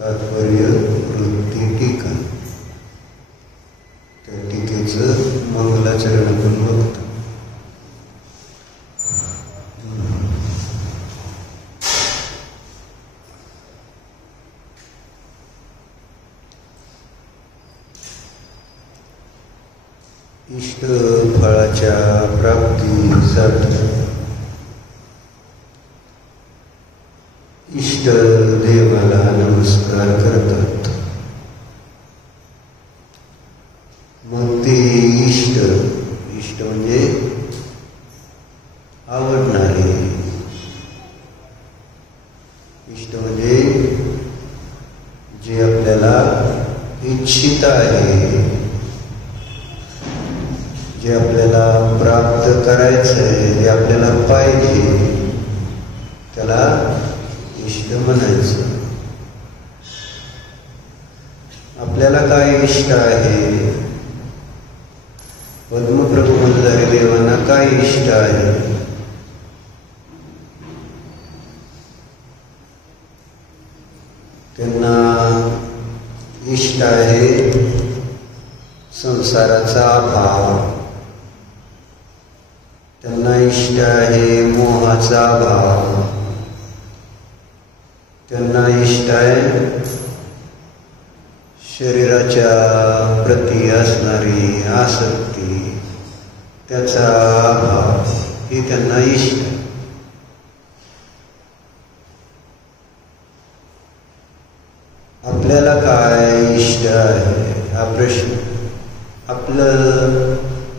तात्पर्य वृत्ती टीका. त्या टीकेचं मंगलाचरण आपण बघतो. इष्ट फळाच्या प्राप्तीसाठी इष्ट देवाला नमस्कार करतात. मग ते इष्ट म्हणजे आवडणारे, इष्ट म्हणजे जे आपल्याला इच्छित आहे, जे आपल्याला प्राप्त करायचं आहे, जे आपल्याला पाहिजे, त्याला इष्ट म्हणायचं. आपल्याला काय इष्ट आहे? पद्मप्रभू मंदारी देवांना काय इष्ट आहे? त्यांना इष्ट आहे संसाराचा अभाव, त्यांना इष्ट आहे मोहाचा अभाव, त्यांना इष्ट आहे शरीराच्या प्रती असणारी आसक्ती, त्याचा अभाव, हे त्यांना इष्ट आहे. आपल्याला काय इष्ट आहे हा प्रश्न.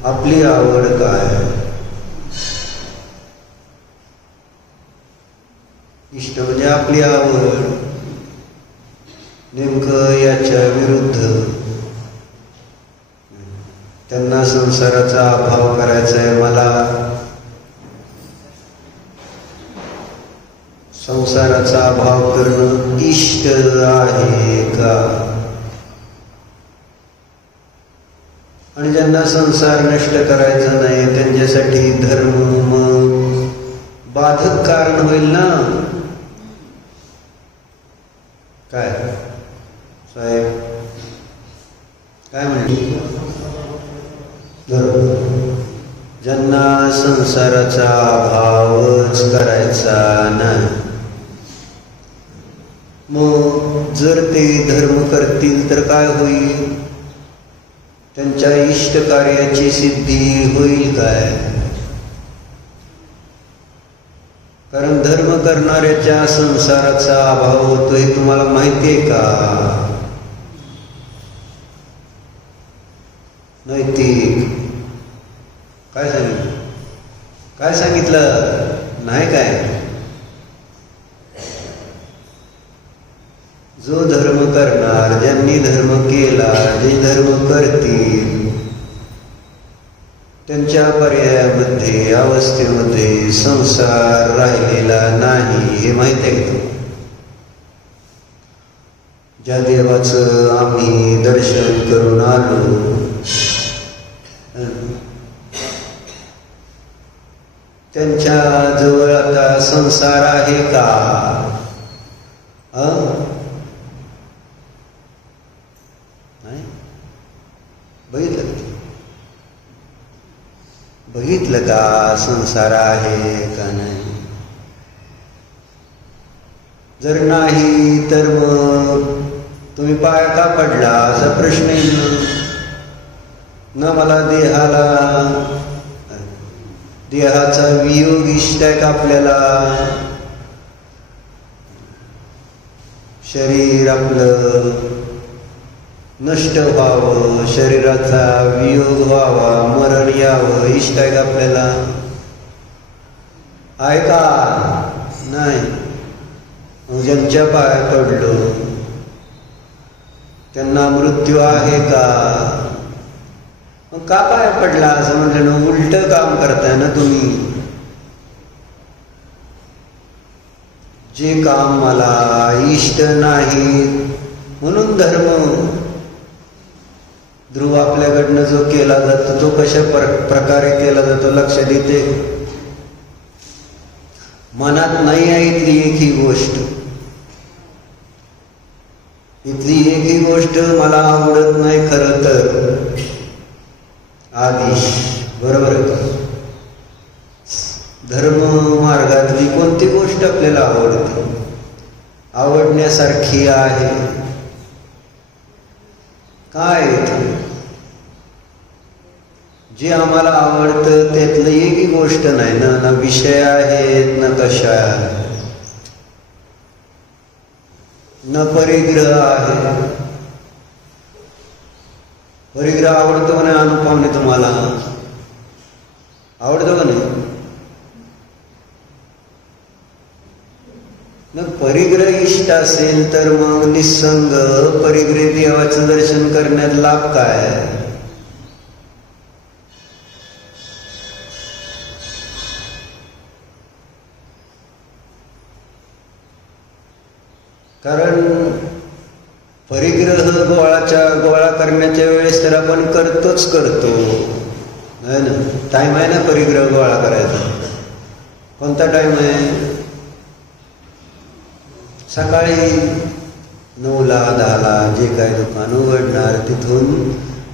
आपली आवड काय? इष्ट म्हणजे आपली आवड. नेमकं याच्या विरुद्ध त्यांना संसाराचा अभाव करायचा आहे, मला संसाराचा अभाव करणं इष्ट आहे का? आणि ज्यांना संसार नष्ट करायचा नाही त्यांच्यासाठी धर्म मग बाधक कारण होईल ना. काय साहेब काय म्हणते? ज्यांना संसाराचा अभावच करायचा नाही, मग जर ते धर्म करतील तर काय होईल? त्यांच्या इष्ट कार्याची सिद्धी होईल काय? कारण धर्म करणाऱ्याच्या संसाराचा अभाव होतो हे तुम्हाला माहिती आहे का? नैतिक काय सांगितलं? काय सांगितलं नाही काय? जो धर्म करणार, ज्यांनी धर्म केला, जे धर्म करतील, त्यांच्या पर्यायामध्ये अवस्थेमध्ये संसार राहिलेला नाही हे माहिती आहे का? ज्या देवाचं आम्ही दर्शन करून आलो त्यांच्या जवळ आता संसार आहे का? नाही. बघितलं का संसार आहे का नाही? जर नाही तर मग तुम्ही पाय का पडला असा प्रश्न येईल ना. मला देहाचा वियोग इष्ट आहे का आपल्याला? शरीर आपलं नष्ट व्हावं, शरीराचा वियोग व्हावा, मरण यावं इष्ट आहे का आपल्याला? आहे का? नाही. ज्यांच्या पाया पडलो त्यांना मृत्यू आहे का? मग का पाया पडला असं म्हटलं ना, उलट काम करताय ना तुम्ही. जे काम मला इष्ट नाही, म्हणून धर्म ध्रुव आपल्याकडनं जो केला जातो तो कशा प्रकारे केला जातो लक्षात येते. मनात नाही आहे इथली एकही गोष्ट, इथली एकही गोष्ट मला आवडत नाही खरं तर आदेश, बरोबर आहे. धर्म मार्गातली कोणती गोष्ट आपल्याला आवडते, आवडण्यासारखी आहे काय? जे आम्हाला आवडतं त्यातलं एकही गोष्ट नाही ना, ना विषय आहेत ना कशा आहे, न परिग्रह आहे. परिग्रह आवडतो का नाही अनुपावने? तुम्हाला आवडतो का नाही? न परिग्रह इष्ट असेल तर मग निसंग परिग्रह देवाचं दर्शन करण्यात लाभ काय? कारण परिग्रह गोळा करण्याच्या वेळेस तर आपण करतो है ना. टाइम आहे ना परिग्रह गोळा करायचा. कोणता टाइम आहे? सकाळी 9ला 10ला जे काय दुकान उघडणार तिथून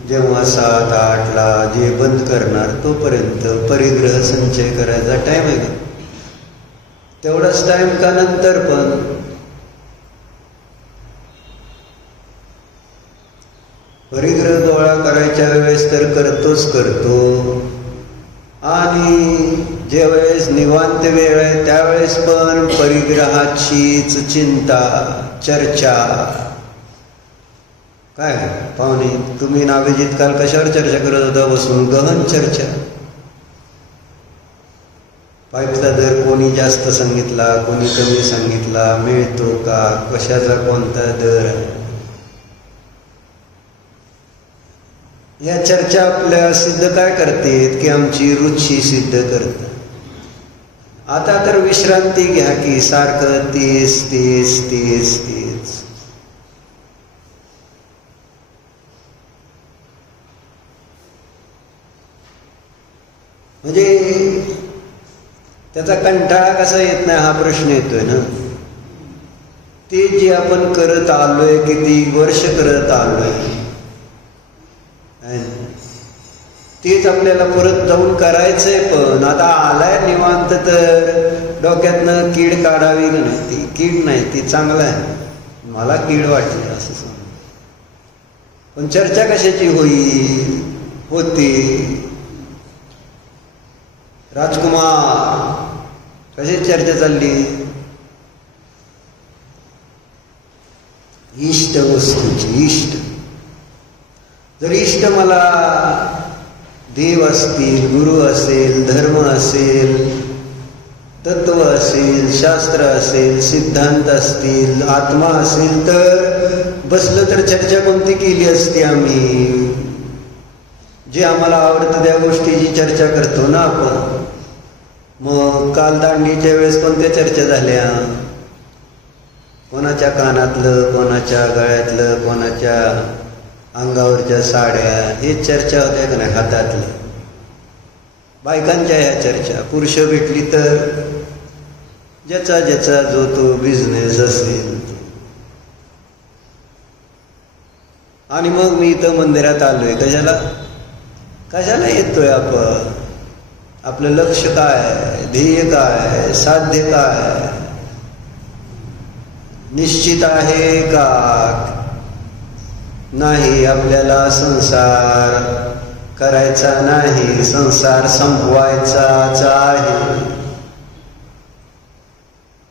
जेव्हा 7-8ला जे बंद करणार तोपर्यंत परिग्रह संचय करायचा टाइम आहे का? तेवढाच टाइम का नंतर पण? परिग्रह गोळा करायच्या वेळेस तर करतो आणि जे वेळेस निवांत वेळ आहे त्यावेळेस पण परिग्रहाचीच चिंता चर्चा. काय पाहुणे तुम्ही नावेजित काल कशावर चर्चा करत होता बसून? गहन चर्चा. पाईपचा दर कोणी जास्त सांगितला, कोणी कमी सांगितला, मिळतो का, कशाचा कोणता दर आहे, या चर्चा आपल्या सिद्ध काय करते की आमची रुची सिद्ध करतात. आता तर विश्रांती घ्या की सारखं तेच. म्हणजे त्याचा कंटाळा कसा येत नाही हा प्रश्न येतोय ना. ते जे आपण करत आलोय, किती वर्ष करत आलोय, तेच आपल्याला परत जाऊन करायचंय. पण आता आलाय निवांत तर डोक्यातनं कीड काढावी का नाही? ती कीड नाही, ती चांगलं आहे, मला कीड वाटली असं समज. पण चर्चा कशाची होती? राजकुमार कशी चर्चा चालली? इष्ट वस्तूची. इष्ट जर इष्ट मला देव असतील, गुरु असेल, धर्म असेल, तत्व असेल, शास्त्र असेल, सिद्धांत असतील, आत्मा असेल तर बसलं तर चर्चा कोणती केली असती आम्ही? जे आम्हाला आवडतं त्या गोष्टीची चर्चा करतो ना आपण. मग काल दांडीच्या वेळेस कोणत्या चर्चा झाल्या? कोणाच्या कानातलं, कोणाच्या गळ्यातलं, कोणाच्या अंगावरच्या साड्या, हे चर्चा होत्या का नाही? हातातलं बायकांच्या ह्या चर्चा. पुरुष भेटली तर ज्याचा जो तो बिझनेस असेल. आणि मग मी इथं मंदिरात आलोय कशाला येतोय आपण? आपलं लक्ष काय, ध्येय काय, साध्य काय निश्चित आहे का? नाही. आपल्याला संसार करायचा नाही, संसार संपवायचाच आहे.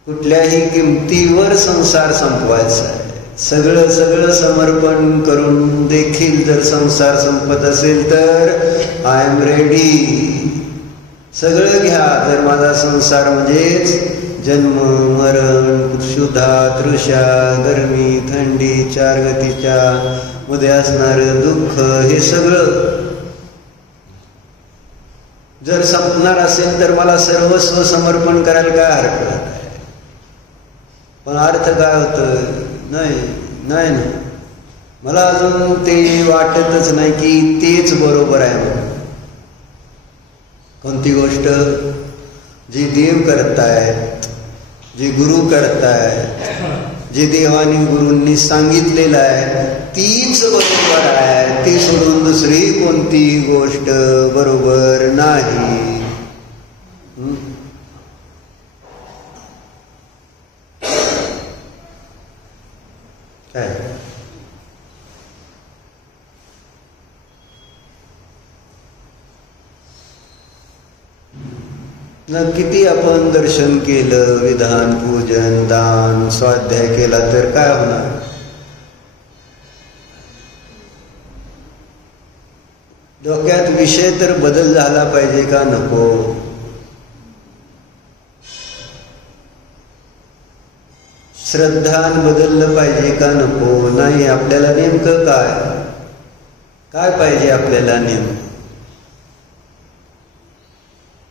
कुठल्याही किमतीवर संसार संपवायचा आहे. सगळं समर्पण करून देखील जर संसार संपत असेल तर आय एम रेडी. सगळं घ्या. जर माझा संसार म्हणजेच जन्म, मरण, क्षुधा, तृषा, गरमी, थंडी, चार गतीच्या मध्ये असणारं दुःख, हे सगळं जर संपणार असेल तर मला सर्वस्व समर्पण करायला काय हरकत आहे? पण अर्थ काय होतं? नाही नाही ना, मला अजून ते वाटतच नाही की तेच बरोबर आहे म्हणून. कोणती गोष्ट? जी देव करतायत, जे गुरु करतायत, जे देवानी गुरूंनी सांगितलेलं आहे तीच बरोबर आहे. ती सोडून दुसरी कोणतीही गोष्ट बरोबर नाही. काय न किती आपण दर्शन केलं, विधान, पूजन, दान, स्वाध्याय केला तर काय होणार? डोक्यात विषय तर बदल झाला पाहिजे का नको? श्रद्धान बदललं पाहिजे का नको? नाही. आपल्याला नेमकं काय काय पाहिजे? आपल्याला नेमकं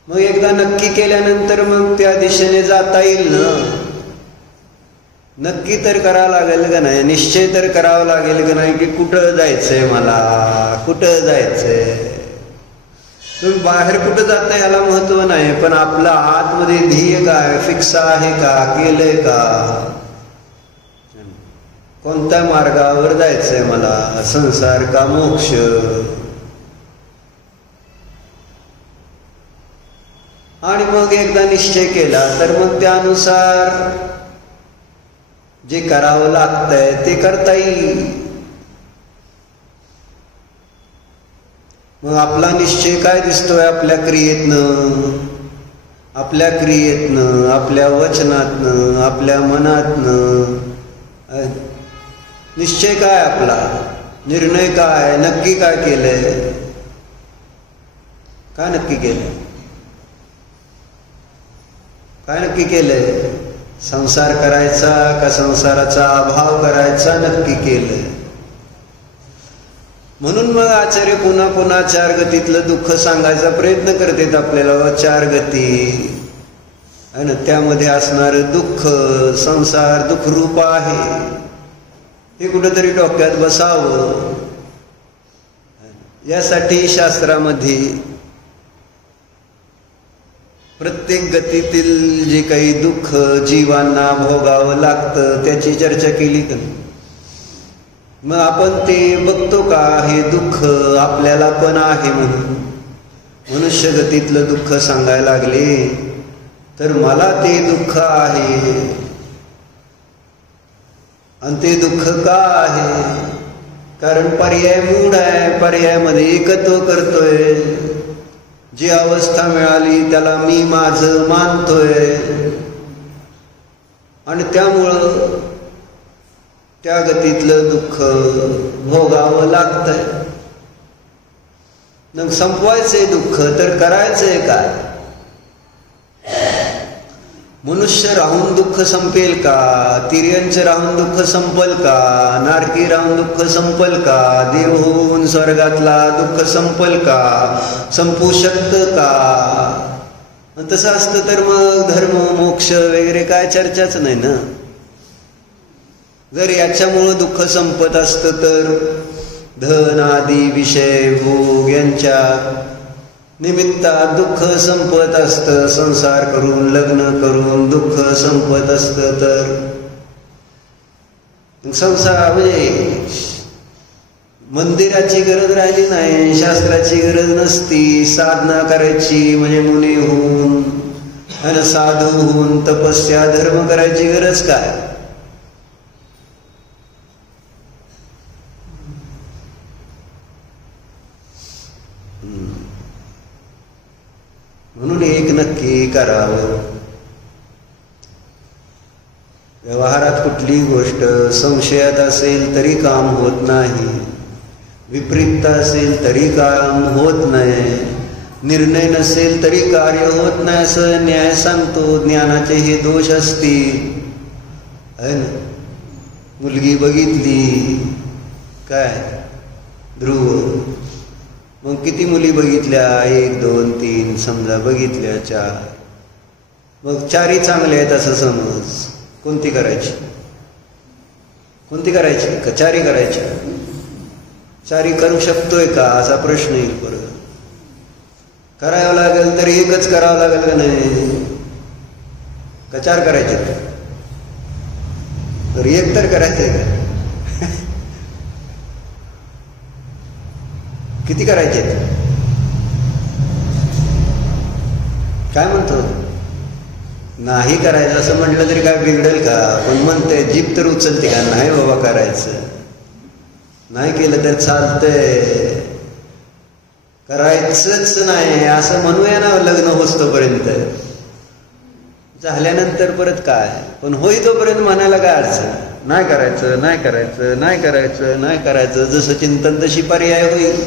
मग एकदा नक्की केल्यानंतर मग त्या दिशेने जाता येईल ना. नक्की तर करावं लागेल का नाही? निश्चय तर करावा लागेल का नाही की कुठं जायचंय मला, कुठं जायचंय? तुम्ही बाहेर कुठं जाता याला महत्व नाही, पण आपला आतमध्ये ध्येय काय फिक्स आहे का? केलंय का? कोणत्या मार्गावर जायचंय मला? संसार का मोक्ष? आणि मग एकदा निश्चय केला तर मग त्यानुसार जे करावं लागतंय ते करता येईल. मग आपला निश्चय काय दिसतोय? आपल्या क्रियेतनं, आपल्या क्रियेतनं, आपल्या वचनातनं, आपल्या मनातनं निश्चय काय? आपला निर्णय काय? नक्की काय केलंय? काय नक्की केलंय? काय नक्की केलंय? संसार करायचा का संसाराचा अभाव करायचा नक्की केलंय. म्हणून मग आचार्य पुन्हा पुन्हा चार गतीतलं दुःख सांगायचा प्रयत्न करतात आपल्याला. चार गती आहे ना, त्यामध्ये असणार दुःख, संसार दुःखरूप आहे, हे कुठंतरी डोक्यात बसावं. यासाठी शास्त्रामध्ये प्रत्येक गतीतील जे काही दुःख जीवांना भोगावं लागतं त्याची चर्चा केली का? मग आपण ते बघतो का? हे दुःख आपल्याला पण आहे म्हणून. मनुष्य गतीतलं दुःख सांगायला लागले तर मला ते दुःख आहे. आणि ते दुःख का आहे? कारण पर्याय मूढ आहे. पर्यायामध्ये एकत्व करतोय. जी अवस्था मिळाली त्याला मी माझं मानतोय आणि त्यामुळं त्या गतीतलं दुःख भोगावं लागतंय. मग संपवायचंय दुःख तर करायचंय काय? मनुष्य राहून दुःख संपेल का? तिर्यंच राहून दुःख संपल का? नारकी राहून दुःख संपल का? देव होऊन स्वर्गातला दुःख संपल का? संपू शकतं का? तसं असतं तर मग धर्म मोक्ष वगैरे काय चर्चाच नाही ना. जर याच्यामुळं दुःख संपत असतं तर धन आदी विषय भोग यांच्या निमित्तात दुःख संपत असतं. संसार करून लग्न करून दुःख संपत असतं तर संसार म्हणजे मंदिराची गरज राहिली नाही, शास्त्राची गरज नसती. साधना करायची म्हणजे मुनी होऊन आणि साधू होऊन तपस्या धर्म करायची गरज काय? म्हणून एक नक्की करावं. व्यवहारात कुठली गोष्ट संशयात असेल तरी काम होत नाही, विपरीत असेल तरी काम होत नाही, निर्णय नसेल तरी कार्य होत नाही असं न्याय सांगतो. ज्ञानाचे हे दोष असतील. आहे ना, मुलगी बघितली काय ध्रुव, मग किती मुली बघितल्या? 1 2 3 समजा बघितल्या 4, मग 4ही चांगल्या आहेत असं समज. कोणती करायची? कोणती करायची? का चारी करायची? चारी करू शकतोय का असा प्रश्न येईल परत. करावं लागेल तर एकच करावं लागेल का नाही? का चार करायचे? तर एक तर करायचंय का? किती करायचे? काय म्हणतो? नाही करायचं असं म्हटलं तरी काय बिघडेल का? पण म्हणते जीभ तर उचलते का? नाही बाबा करायचं, नाही केलं तर चालतंय, करायचंच नाही असं म्हणूया ना लग्न होस्तोपर्यंत. झाल्यानंतर परत काय? पण होई तोपर्यंत म्हणायला काय अडचण? नाही करायचं, नाही करायचं, नाही करायचं, नाही करायचं. जसं चिंतन तशी पर्याय होईल.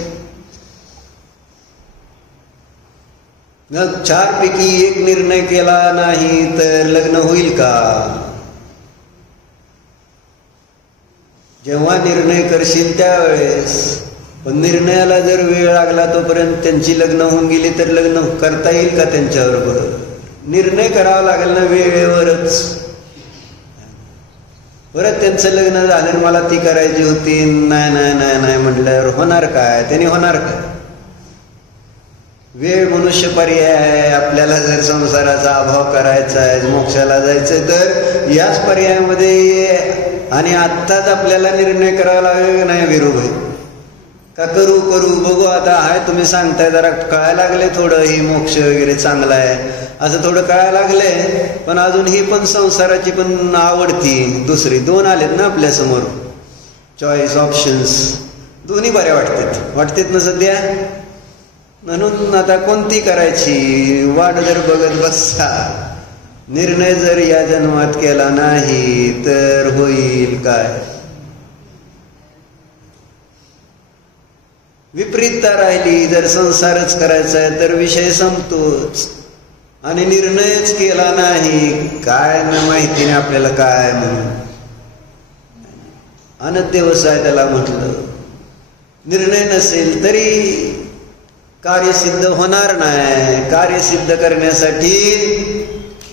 मग 4 पैकी 1 निर्णय केला नाही तर लग्न होईल का? जेव्हा निर्णय करशील त्यावेळेस. पण निर्णयाला जर वेळ लागला तोपर्यंत त्यांची लग्न होऊन गेली तर लग्न करता येईल का त्यांच्याबरोबर? निर्णय करावा लागेल ना वेळेवरच. परत त्यांचं लग्न झालं मला ती करायची होती, नाही नाही नाही नाही म्हटल्यावर होणार काय? त्यांनी होणार काय? वेळ मनुष्य पर्याय आहे. आपल्याला जर संसाराचा अभाव करायचा आहे, मोक्षाला जायचंय तर याच पर्यायामध्ये आणि आत्ताच आपल्याला निर्णय करावा लागेल. नाही विरोध का करू करू बघू आता आहे तुम्ही सांगताय जरा कळायला लागले थोडं ही मोक्ष वगैरे चांगला आहे असं थोडं कळायला लागले. पण अजून ही पण संसाराची पण आवडती दुसरी 2 आलेत ना आपल्या समोर चॉईस ऑप्शन्स. दोन्ही बऱ्या वाटतात ना सध्या. म्हणून आता कोणती करायची वाट जर बघत बसा. निर्णय जर या जन्मात केला नाही तर होईल काय? विपरीतता राहिली. जर संसारच करायचा आहे तर विषय संपतोच. आणि निर्णयच केला नाही काय ना माहिती नाही आपल्याला काय म्हणून. अनध्यवसाय त्याला म्हटलं. निर्णय नसेल तरी कार्यसिद्ध होणार नाही. कार्यसिद्ध करण्यासाठी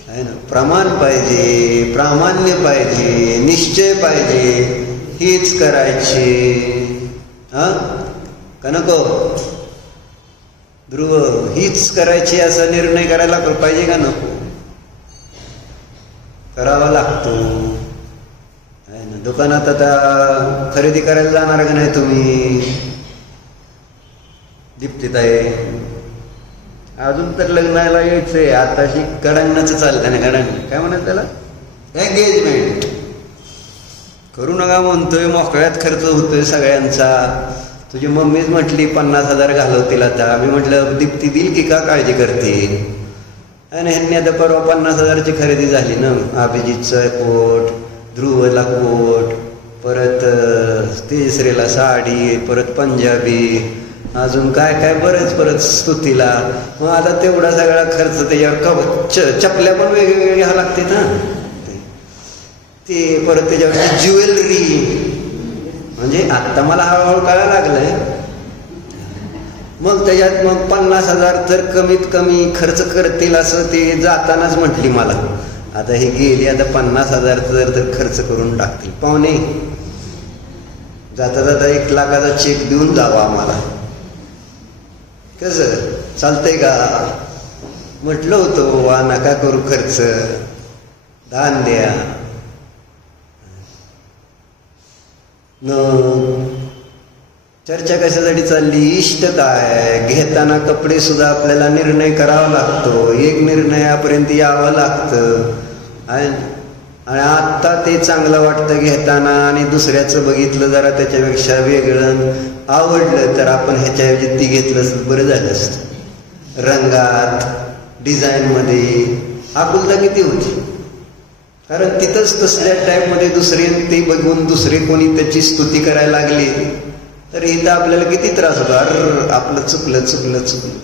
आहे ना प्रमाण पाहिजे, प्रामाण्य पाहिजे, निश्चय पाहिजे. हीच करायची हा का नको? ध्रुव हीच करायची असा निर्णय करायला पाहिजे का नको? करावा लागतो. आहे ना. दुकानात आता खरेदी करायला जाणार का नाही तुम्ही? दीप्तीताई अजून तर लग्नाला यायचंय. आताशी गडांगणाचं चालतं ना. गडांग काय म्हणत त्याला? एंगेजमेंट करू नका म्हणतोय. मोकळ्यात खर्च होतोय सगळ्यांचा. तुझी मम्मीच म्हटली 50,000 घालवतील आता. आम्ही म्हटलं दीप्ती दिल की का काळजी करते? आणि ह्यांनी आता परवा 50,000ची खरेदी झाली ना. अभिजितचं कोट, ध्रुवला कोट, परत तिसरीला साडी, परत पंजाबी, अजून काय काय बरेच परत स्तुतीला. मग आता तेवढा सगळा खर्च त्याच्यावर चपल्या पण वेगवेगळ्या घ्यावं लागते ना. ते परत त्याच्यावरची ज्वेलरी. म्हणजे आत्ता मला हळूहळू कळायला लागलंय. मग त्याच्यात मग 50,000 तर कमीत कमी खर्च करतील असं ते जातानाच म्हटली मला. आता हे गेली आता 50,000 तर खर्च करून टाकतील. पाहुणे जाता जाता 1 लाखाचा चेक देऊन जावा आम्हाला. कसं चालतंय का? म्हटलं होतं वा नका करू खर्च, दान द्या. न चर्चा कशासाठी चालली? इष्ट काय? घेताना कपडे सुद्धा आपल्याला निर्णय करावा लागतो. एक निर्णयापर्यंत यावं लागतं. आणि आत्ता ते चांगलं वाटतं घेताना आणि दुसऱ्याचं बघितलं जरा त्याच्यापेक्षा वेगळं आवडलं तर आपण ह्याच्याऐवजी ती घेतलं असतं बरं झालं असतं. रंगात, डिझाईनमध्ये आपुलता किती होती. कारण तिथंच तसल्या टाईपमध्ये दुसरे ते बघून दुसरे कोणी त्याची स्तुती करायला लागली तर इथं आपल्याला किती त्रास होतो. अरे आपलं चुकलं चुकलं चुकलं.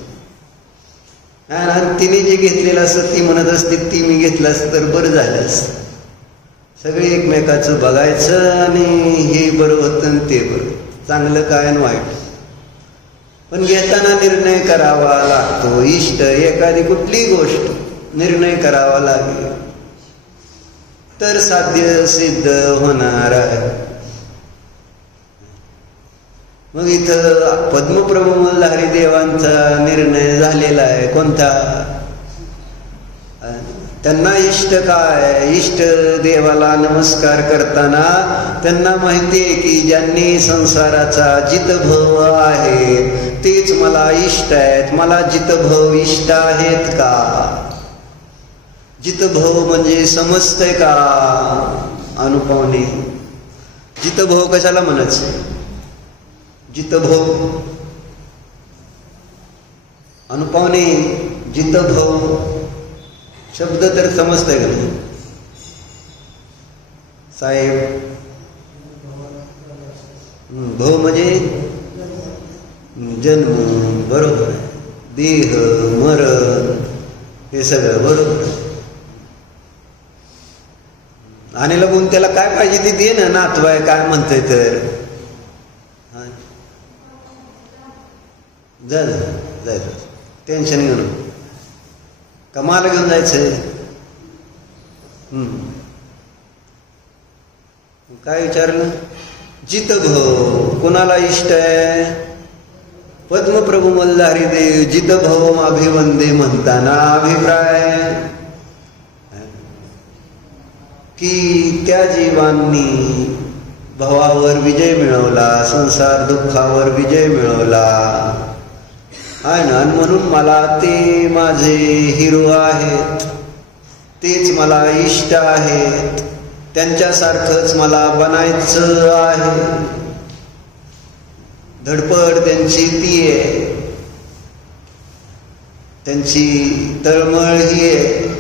आणि तिने जे घेतलेलं असतं ती म्हणत असते ती मी घेतलं असतं तर बरं झालं असतं. सगळे एकमेकाचं बघायचं आणि हे बरं होतं आणि ते बरं, चांगलं काय आणि वाईट. पण घेताना निर्णय करावा लागतो. इष्ट एखादी कुठलीही गोष्ट निर्णय करावा लागेल तर साध्य सिद्ध होणार आहे. मग इथं पद्मप्रभू मल्हारी देवांचा निर्णय झालेला आहे. कोणता? त्यांना इष्ट काय? इष्ट देवाला नमस्कार करताना त्यांना माहिती आहे की ज्यांनी संसाराचा जितभव आहे तेच मला इष्ट आहेत. मला जितभव इष्ट आहेत का? जितभव म्हणजे समजतंय का? अनुपावने जितभव कशाला म्हणायचं? जितभव अनुपावने जितभव शब्द तर समजतंय का नाही साहेब? भव म्हणजे जन्म, बरोबर आहे. देह, मरण, हे सगळं बरोबर आहे. आणि लगून त्याला काय पाहिजे ते दे ना. नातवाय काय म्हणतंय तर जाय टेन्शन घेऊ नको. कमाल घेऊन जायचंय. काय विचारलं? जितभव कोणाला इष्ट आहे? पद्मप्रभू मल्हारी देव जितभव अभिवंदे म्हणताना अभिप्राय की त्या जीवांनी भवावर विजय मिळवला, संसार दुःखावर विजय मिळवला आहे ना. म्हणून मला ते माझे हिरो आहेत, तेच मला इष्ट आहेत, त्यांच्यासारखंच मला बनायचं आहे. धडपड त्यांची ती आहे, त्यांची तळमळ ही आहे.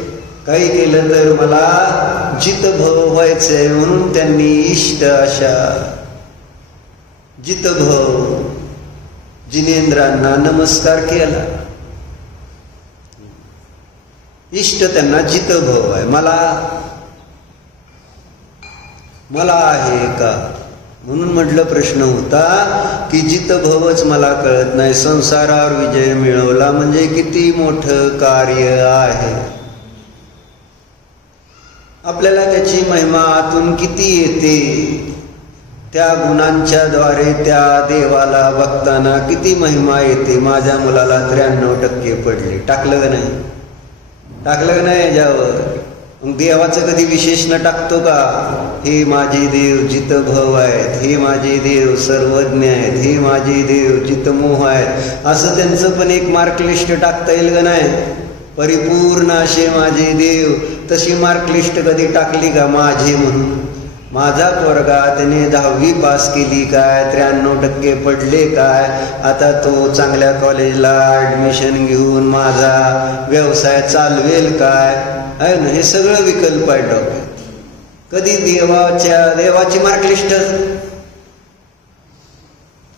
काही केलं तर मला जितभव व्हायचंय म्हणून त्यांनी इष्ट अशा जितभव जिनेंद्रांना नमस्कार केला. इष्ट त्यांना जितभव आहे. मला आहे का? म्हणून म्हटलं प्रश्न होता की जितभवच मला कळत नाही. संसारावर विजय मिळवला म्हणजे किती मोठं कार्य आहे. आपल्याला त्याची महिमा आतून किती येते. त्या गुणांच्या द्वारे त्या देवाला बघताना किती महिमा येते. माझ्या मुलाला 93% पडले. टाकलं का नाही? टाकलं का नाही याच्यावर? मग देवाचं कधी विशेषण टाकतो का? हे माझे देव जितभव आहेत, हे माझे देव सर्वज्ञ आहेत, हे माझे देव जितमोह आहेत, असं त्यांचं पण एक मार्कलिस्ट टाकता येईल का नाही? परिपूर्ण असे माझे देव. तशी मार्कलिस्ट कधी टाकली का माझे म्हणून? माझा पोरगा त्याने 10वी पास केली काय, 93% पडले काय, आता तो चांगल्या कॉलेजला ॲडमिशन घेऊन माझा व्यवसाय चालवेल काय आहे ना. हे सगळं विकल्प आहे डोक्यात. कधी देवाची मार्कलिस्ट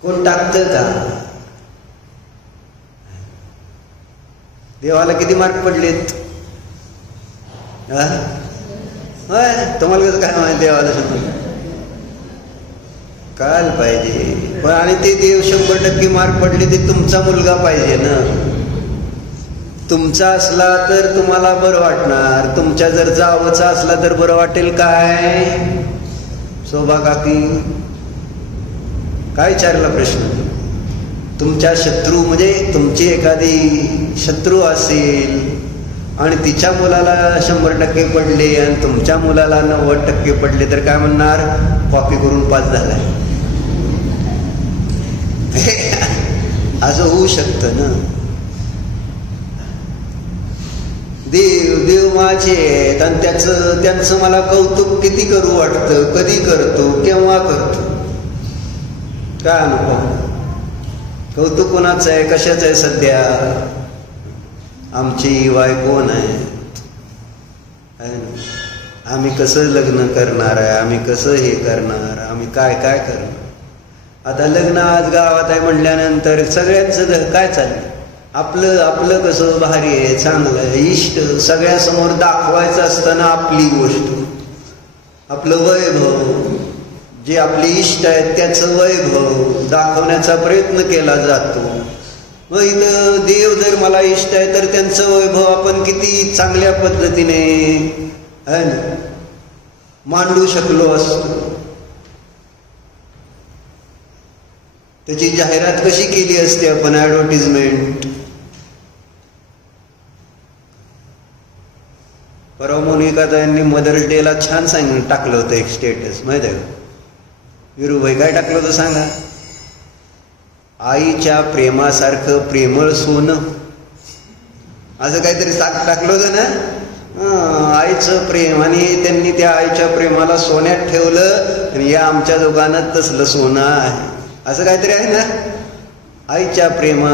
कोण टाकतं का? देवाला किती मार्क पडलेत? तुम्हाला कसं काय माहिती? देवाला कळायला पाहिजे. पण आणि ते देव 100% मार्क पडले ते तुमचा मुलगा पाहिजे ना. तुमचा असला तर तुम्हाला बरं वाटणार. तुमच्या जर जावचा असला तर बरं वाटेल काय? शोभा काकी काय विचारला प्रश्न? तुमच्या शत्रू म्हणजे तुमची एखादी शत्रू असेल आणि तिच्या मुलाला 100% पडले आणि तुमच्या मुलाला 90% पडले तर काय म्हणणार? कॉपी करून पास झालाय. असं होऊ शकतं ना. देव माझे आहेत आणि त्यांचं मला कौतुक किती करू वाटतं. कधी करतो? केव्हा करतो? काय अनुभव? कौतुक कोणाचं आहे? कशाचं आहे सध्या? आमची वाय कोण आहे? आम्ही कसं लग्न करणार आहे? आम्ही कसं हे करणार? आम्ही काय काय करणार? आता लग्न आज गावात आहे म्हटल्यानंतर सगळ्यांचं काय चाललं? आपलं कसं भारी आहे, चांगलं आहे, इष्ट सगळ्यासमोर दाखवायचं असताना आपली गोष्ट, आपलं वैभव, जे आपले इष्ट आहेत त्याचं वैभव दाखवण्याचा प्रयत्न केला जातो. मग इथं देव जर मला इष्ट आहे तर त्यांचं वैभव आपण किती चांगल्या पद्धतीने आहे ना मांडू शकलो असतो. त्याची जाहिरात कशी केली असते आपण, ॲडव्हर्टिजमेंट. परवा मोनिकाताईंनी मदर्स डेला छान टाकलं होतं एक स्टेटस, माहिती आहे का? विरूभाई काय टाकलं होतं सांगा? आईच्या प्रेमासारखं प्रेमळ सोनं, असं काहीतरी टाकलं होतं ना. आईचं प्रेम, आणि त्यांनी त्या आईच्या प्रेमाला सोन्यात ठेवलं, आणि या आमच्या दोघांनात तसलं सोनं आहे, असं काहीतरी आहे ना. आईच्या प्रेमा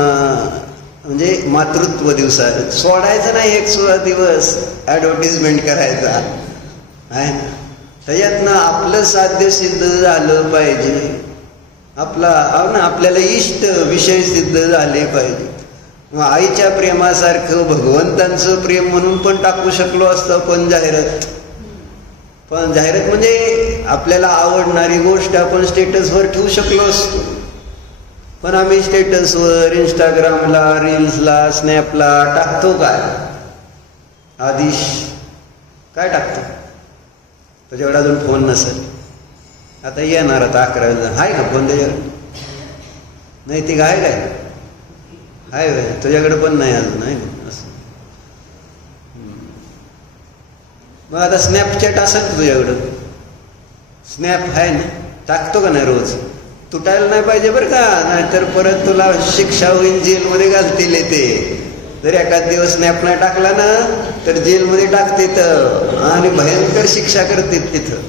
म्हणजे मातृत्व दिवसात सोडायचं नाही, 116 दिवस ॲडव्हर्टिजमेंट करायचा आहे ना. त्याच्यातनं आपलं साध्य सिद्ध झालं पाहिजे, आपल्याला इष्ट विषय सिद्ध झाले पाहिजे. आईच्या प्रेमासारखं भगवंतांचं प्रेम म्हणून पण टाकू शकलो असतं पण जाहिरात. पण जाहिरात म्हणजे आपल्याला आवडणारी गोष्ट आपण स्टेटसवर ठेवू शकलो असतो. पण आम्ही स्टेटसवर, इंस्टाग्रामला, रील्सला, स्नॅपला टाकतो काय? आदिश काय टाकतो? त्याच्याकडे अजून फोन नसेल. आता येणार आता 11 आहे का फोन त्याच्याकडे? नाही, ती आहे काय? आहे तुझ्याकडे पण नाही अजून, आहे असं. मग आता स्नॅपचॅट असेल तुझ्याकडं? स्नॅप आहे ना, टाकतो का नाही रोज? तुटायला नाही पाहिजे बरं का, नाहीतर परत तुला शिक्षा होईल, जेलमध्ये घालतील. ते जर एखाद दिवस स्नॅप नाही टाकला ना तर जेलमध्ये टाकतात आणि भयंकर शिक्षा करतात तिथं.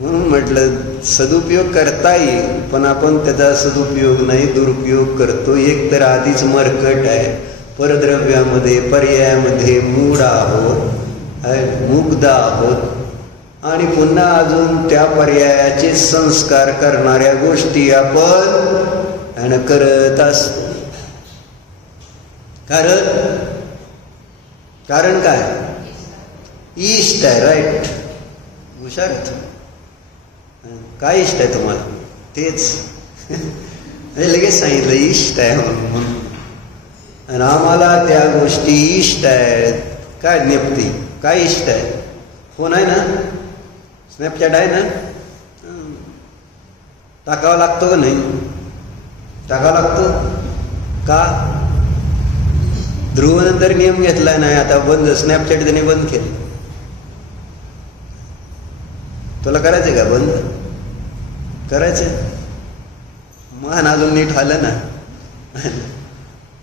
म्हणून म्हटलं सदुपयोग करता येईल, पण आपण त्याचा सदुपयोग नाही, दुरुपयोग करतो. एक तर आधीच मरकट आहे, परद्रव्यामध्ये, पर्यायामध्ये मूढ आहोत, मुग्ध आहोत, आणि पुन्हा अजून त्या पर्यायाचे संस्कार करणाऱ्या गोष्टी आपण करत असतो. कारण काय? इष्ट आहे. राईट, हुशार आहे. काय इष्ट आहे तुम्हाला? तेच लगेच सांगितलं इष्ट आहे म्हणून. आणि आम्हाला त्या गोष्टी इष्ट आहेत. काय नेपती काय इष्ट आहे? फोन आहे ना, स्नॅपचॅट आहे ना, टाकावा लागतो का नाही? टाकावा लागतो का? ध्रुवनंतर नियम घेतलाय नाही, आता बंद. स्नॅपचॅट त्याने बंद केलं. तुला करायचंय का बंद? करायचंय? मान अजून नीट आलं ना.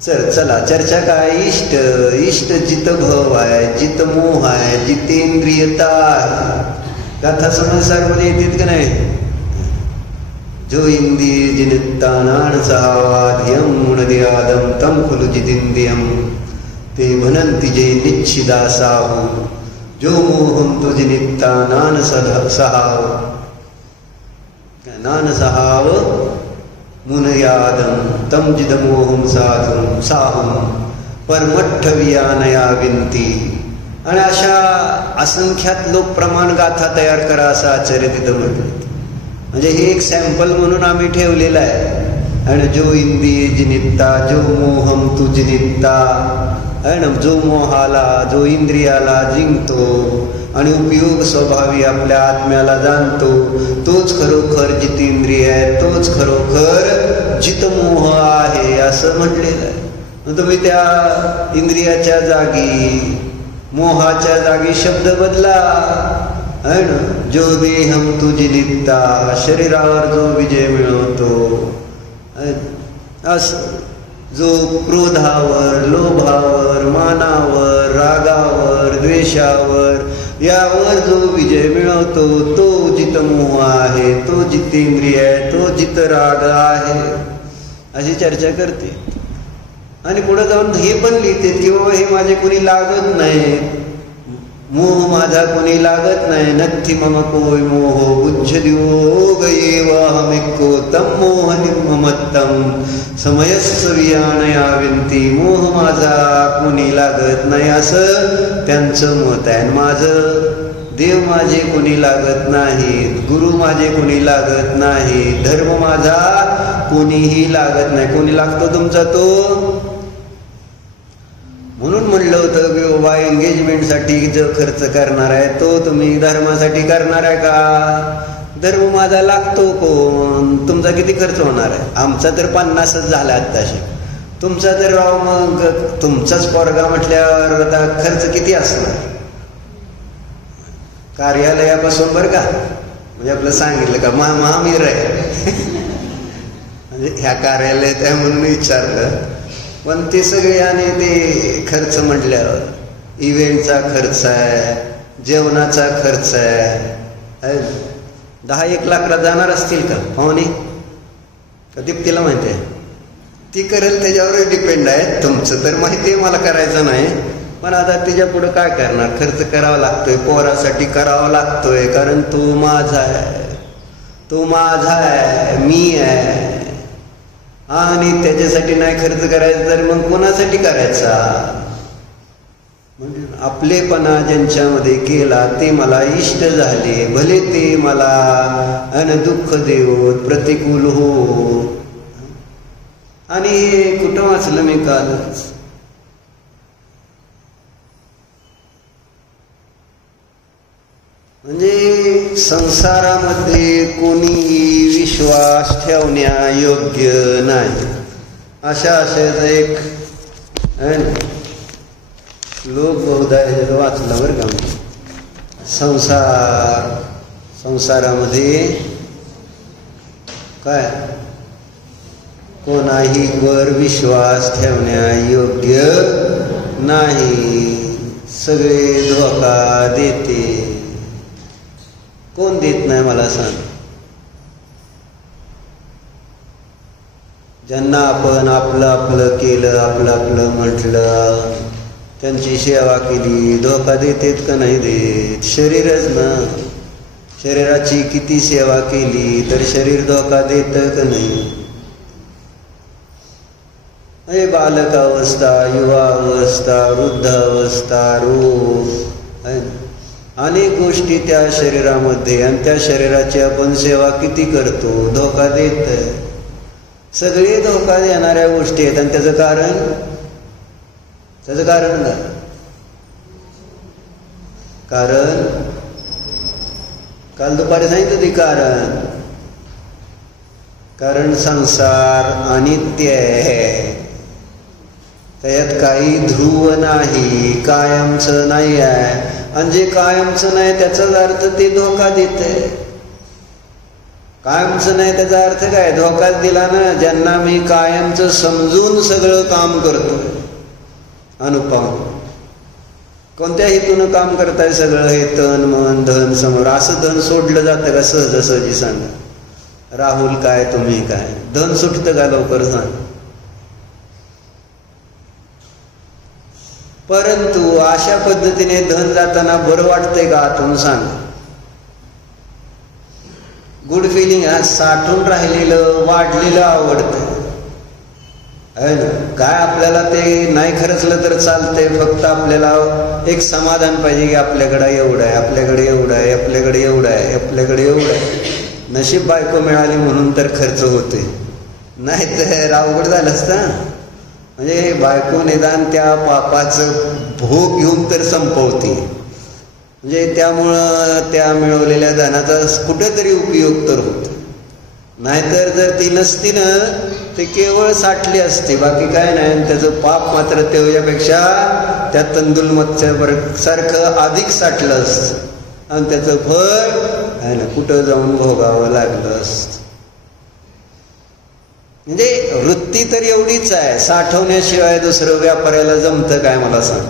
चला चर्चा काय? इष्ट जित भव आहे, जित मोह आहे, जितेंद्रियता आहे. गाथा समजसारमध्ये येतात का नाही? जो इंद्रिय जिनित्तानान सहावाध्यम मुनदियादम तम खुलु जितिंद्रियम ते भनंति जे निच्छिदा साहु जो मोहम तो जिनित्तानान सहाव मुनयादम तम जिदमोहम साधुम साहुम परमठ्ठ वियानया विनती. आणि अशा असंख्यात लोक प्रमाण गाथा तयार करा असं आचार्य तिथं म्हटलं. म्हणजे हे एक सॅम्पल म्हणून आम्ही ठेवलेलं आहे. आणि जो इंद्रिय जिनित्ता जो मोहम तू जिनित्ता आहे ना, जो मोहाला, जो इंद्रियाला जिंकतो आणि उपयोग स्वभावी आपल्या आत्म्याला जाणतो, तोच खरोखर जितेंद्रिय आहे, तोच खरोखर जितमोह आहे असं म्हटलेलं आहे. तुम्ही त्या इंद्रियाच्या जागी, मोहाच्या जागी शब्द बदला आहे ना. जो देहम तू जिनित्ता, शरीरावर जो विजय मिळवतो, असं जो क्रोधावर, लोभावर, मानावर, रागावर, द्वेषावर यावर जो विजय मिळवतो तो जितमोह आहे, तो जितेंद्रिय आहे, तो जितराग आहे, अशी चर्चा करते. आणि पुढे जाऊन हे पण लिहिते की बाबा हे माझे कोणी लागत नाही, मोह माझा कोणी लागत नाही. नथी मम कोय मोह बुद्ध दिवो गयेव हमिको तम मोह निमत्तम समयस्स वियानया विनती. मोह माझा कोणी लागत नाही असं त्यांचं मत आहे. माझं देव माझे कोणी लागत नाहीत, गुरु माझे कोणी लागत नाही, धर्म माझा कोणीही लागत नाही. कोणी लागतो तुमचा तो. म्हणून म्हणलं होतं की बाबा एंगेजमेंटसाठी जो खर्च करणार आहे तो तुम्ही धर्मासाठी करणार आहे का? धर्म माझा लागतो कोण? तुमचा किती खर्च होणार आहे? आमचा तर 50च झाला आत्ताशी. तुमचा तर राव मग तुमचाच पोरगा म्हटल्यावर आता खर्च किती असणार? कार्यालयापासून बरं का, म्हणजे आपलं सांगितलं का महामीर आहे म्हणजे ह्या कार्यालयात आहे म्हणून विचारलं. पण ते सगळे आणि ते खर्च म्हटल्यावर इव्हेंटचा खर्च आहे, जेवणाचा खर्च आहे. 10-1 लाखला जाणार असतील का पाहुणे? का दीप्तीला माहिती आहे? ती करेल त्याच्यावर डिपेंड आहे. तुमचं तर माहिती आहे मला करायचं नाही, पण आता तिच्या पुढं काय करणार? खर्च करावा लागतोय, पोरासाठी करावा लागतोय, कारण तो माझा आहे, तो माझा आहे, मी आहे. आणि त्याच्यासाठी नाही खर्च करायचा तर मग कोणासाठी करायचा? म्हणजे आपलेपणा ज्यांच्यामध्ये केला ते मला इष्ट झाले, भले ते मला दुःख देवोत, प्रतिकूल हो. आणि कुठं वाचलं मी कालच, म्हणजे संसारामध्ये कोणीही विश्वास ठेवण्यायोग्य नाही. अशा एक लोक बहुधा वाचलं बरं का. संसारामध्ये काय कोणाही वर विश्वास ठेवण्यायोग्य नाही. सगळे धोका देते. कोण देत नाही मला सांग? ज्यांना आपण आपलं आपलं केलं, आपलं आपलं म्हटलं, त्यांची सेवा केली, धोका देतेत का नाही देत? शरीरच ना. शरीराची किती सेवा केली तर शरीर धोका देतं का नाही? म्हणजे बालकावस्था, युवावस्था, वृद्धावस्था, रोग, अनेक गोष्टी त्या शरीरामध्ये, आणि त्या शरीराची आपण सेवा किती करतो? धोका देत. सगळे धोका देणाऱ्या गोष्टी आहेत. आणि त्याचं कारण काय? कारण काल दुपारी सांगितलं ते कारण संसार अनित्य आहे. त्यात काही ध्रुव नाही, कायमचं नाही आहे. आणि जे कायमचं नाही त्याचाच अर्थ ते धोका देते. कायमचं नाही त्याचा अर्थ काय? धोकाच दिला ना. ज्यांना मी कायमचं समजून सगळं काम करतो. अनुपम कोणत्या हेतून काम करताय सगळं? हे तन मन धन समोर. असं धन सोडलं जातं का सहजासहजी? सांगा. राहुल काय तुम्ही काय? धन सुटतं का लवकर? सांग. परंतु अशा पद्धतीने धन जाताना बरं वाटतंय का आतून? सांग. Good feeling. साठून राहिलेलं वाढलेलं आवडतं आहे ना. काय आपल्याला ते नाही खर्चलं तर चालतंय, फक्त आपल्याला एक समाधान पाहिजे की आपल्याकडे एवढं आहे, आपल्याकडे एवढं आहे, आपल्याकडे एवढं आहे, आपल्याकडे एवढं आहे. नशीब बायको मिळाली म्हणून तर खर्च होते, नाही तर अवघड झालं असतं. म्हणजे बायको निदान त्या पापाचं भोग घेऊन तर संपवते. म्हणजे त्यामुळं त्या मिळवलेल्या धनाचा कुठेतरी उपयोग तर होतो. नाहीतर जर ती नसती ना ते केवळ साठली असते, बाकी काय नाही. आणि त्याचं पाप मात्र त्याच्यापेक्षा त्या तंदुल सारखं अधिक साठलं असतं. आणि त्याचं फळ आहे ना कुठं जाऊन भोगावं लागलं असतं. म्हणजे वृत्ती तर एवढीच आहे, साठवण्याशिवाय दुसरं व्यापाऱ्याला जमतं काय मला सांग?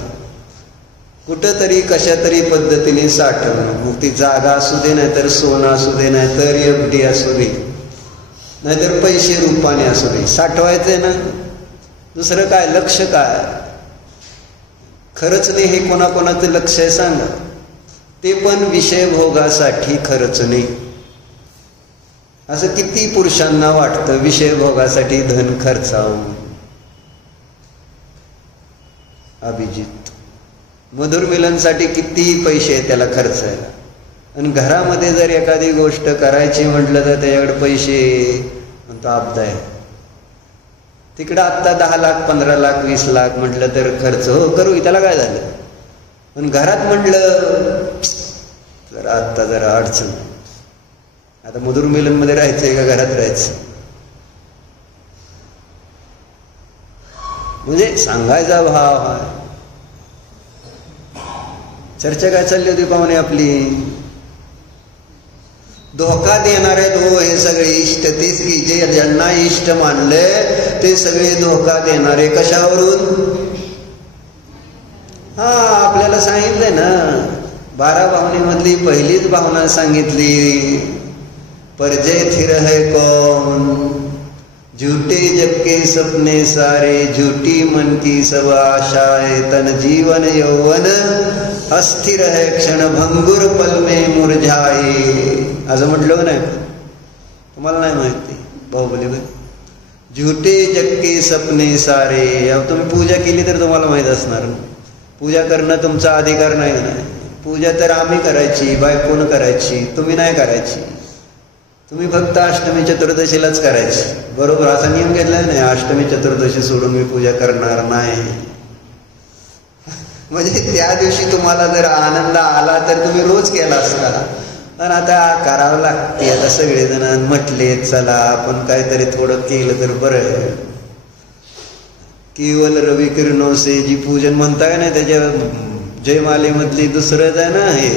कुठंतरी कशा तरी पद्धतीने साठवणं. मग ती जागा असू दे, नाहीतर सोनं असू दे, नाहीतर FD असू दे, नाहीतर पैसे रूपाने असू दे, साठवायचंय ना. दुसरं काय? लक्ष काय? खरंच नाही हे कोणाकोणाचं लक्ष आहे सांगा? ते पण विषय भोगासाठी खरंच नाही. असं किती पुरुषांना वाटतं विषय भोगासाठी धन खर्चावं. अभिजित मधुर मिलनसाठी किती पैसे आहे त्याला खर्चायला. आणि घरामध्ये जर एखादी गोष्ट करायची म्हटलं तर त्याच्याकडे पैसे, तापदाय. तिकडं आत्ता 10 लाख 15 लाख 20 लाख म्हटलं तर खर्च हो करू, त्याला काय झालं. पण घरात म्हटलं जरा आत्ता जरा अडचण. आता मधुर मिलनमध्ये राहायचंय का घरात राहायचं. म्हणजे सांगायचा भाव हा. चर्चा काय चालली होती पाहुणे आपली. धोका देणारे हे सगळे इष्ट, तेच की जे ज्यांना इष्ट मानले ते सगळे धोका देणारे. कशावरून. हा आपल्याला सांगितलंय ना 12 भावनेमधली पहिलीच भावना सांगितली. परजय थिर है कौन, झूठे जग के सपने सारे, झूठी मन की सब आशाएं, तन जीवन यौवन अस्थिर है क्षण भंगुर पल में मुरझाए. असं म्हटलं नाही तुम्हाला नाही माहिती. बाहुबली बाई झूठे जग के सपने सारे. अब तुम्ही पूजा केली तर तुम्हाला माहित असणार. पूजा करणं तुमचा अधिकार नाही ना. पूजा तर आम्ही करायची, बायकोनं करायची, तुम्ही नाही करायची. तुम्ही फक्त अष्टमी चतुर्दशीलाच करायची. बरोबर असा नियम घेतलाय नाही. अष्टमी चतुर्दशी सोडून मी पूजा करणार नाही. म्हणजे त्या दिवशी तुम्हाला जर आनंद आला तर तुम्ही रोज केला असता. पण आता करावं लागते. आता सगळेजण म्हटले चला आपण काहीतरी थोडं केलं तर बरं आहे. केवल रवी किरणों से जी पूजन म्हणता का नाही, त्याच्या जयमालेमधली दुसरंच आहे ना हे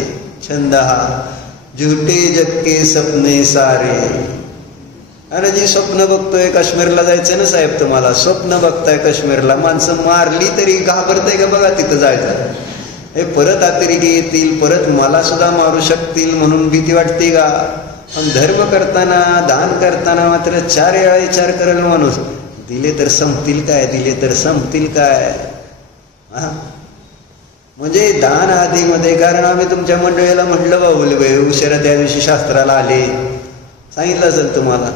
छंद हा. झूठे जग के सपने सारे. अरे जी स्वप्न बघतोय काश्मीरला जायचं ना साहेब, तुम्हाला स्वप्न बघताय काश्मीरला, माणसं मारली तरी घाबरताय का बघा तिथं जायचं. हे परत अतिरेकी येतील, परत मला सुद्धा मारू शकतील म्हणून भीती वाटते का. पण धर्म करताना दान करताना मात्र 4 वेळा विचार करेल माणूस. दिले तर संपतील काय, दिले तर संपतील काय. हा म्हणजे दान आधीमध्ये. कारण आम्ही तुमच्या मंडळीला म्हटलं बाहुली बाई उशिरा त्या दिवशी शास्त्राला आले, सांगितलं असेल तुम्हाला.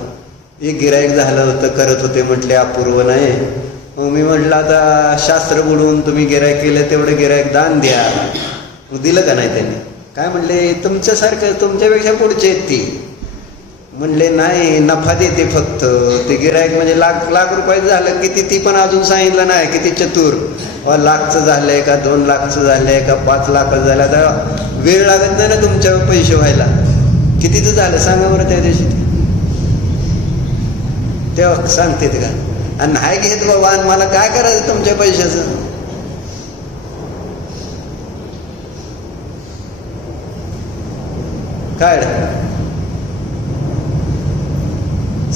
एक गिराईक झालं होतं, करत होते म्हटले अपूर्व नाही. मग मी म्हटलं आता शास्त्र बुडवून तुम्ही गिराईक केलं तेवढं गिराईक दान द्या. मग दिलं का नाही त्यांनी. काय म्हणले तुमच्यासारखं तुमच्यापेक्षा पुढचे आहेत ती. म्हणले नाही नफा देते फक्त. ते गिराईक म्हणजे लाख रुपयाचं झालं किती ती पण अजून सांगितलं नाही. किती चतुर. लाखचं झालंय का 2 लाखचं झालंय का 5 लाखाचं झालं. आता वेळ लागत नाही ना तुमच्या पैसे व्हायला. कितीचं झालं सांगा बरं त्या दिवशी. तेव्हा सांगते ते का. आणि नाही घेत बाबा आणि मला काय करायचं तुमच्या पैशाचं. काय